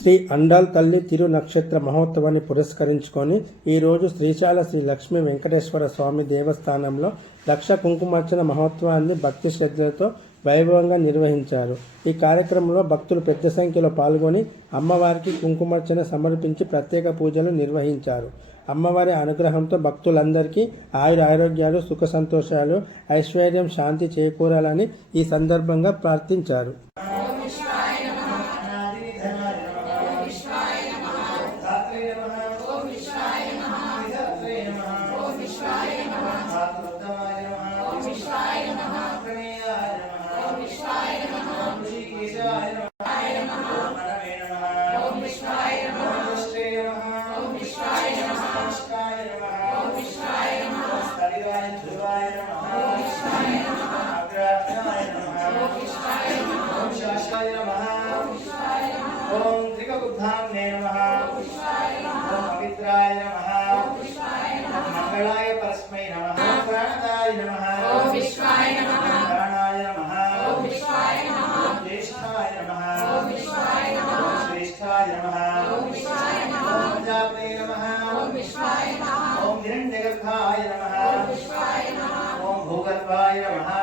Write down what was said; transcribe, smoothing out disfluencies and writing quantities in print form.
శ్రీ అండాల్ తల్లి తిరు నక్షత్ర మహోత్సవాన్ని పురస్కరించుకొని ఈరోజు శ్రీశాల శ్రీ లక్ష్మీ వెంకటేశ్వర స్వామి దేవస్థానంలో లక్ష కుంకుమార్చన మహోత్సవాన్ని భక్తి శ్రద్ధలతో వైభవంగా నిర్వహించారు. ఈ కార్యక్రమంలో భక్తులు పెద్ద సంఖ్యలో పాల్గొని అమ్మవారికి కుంకుమార్చన సమర్పించి ప్రత్యేక పూజలు నిర్వహించారు. అమ్మవారి అనుగ్రహంతో భక్తులందరికీ ఆరోగ్యాలు, సుఖ సంతోషాలు, ఐశ్వర్యం, శాంతి చేకూరాలని ఈ సందర్భంగా ప్రార్థించారు. ओम त्रिकबुद्धाम्ने नमः। ओम पवित्राय नमः। मंगलाय परस्मै नमः। प्राणदाय नमः। ओम विश्वाय नमः। प्राणाय नमः। ओम विश्वाय नमः। ज्येष्ठाय नमः। ओम विश्वाय नमः। श्रेष्ठाय नमः। ओम विश्वाय नमः। ओम प्रजापते नमः। ओम विश्वाय नमः। ओम हिरण्यगर्भाय नमः। ओम विश्वाय नमः। ओम भूगर्भाय नमः।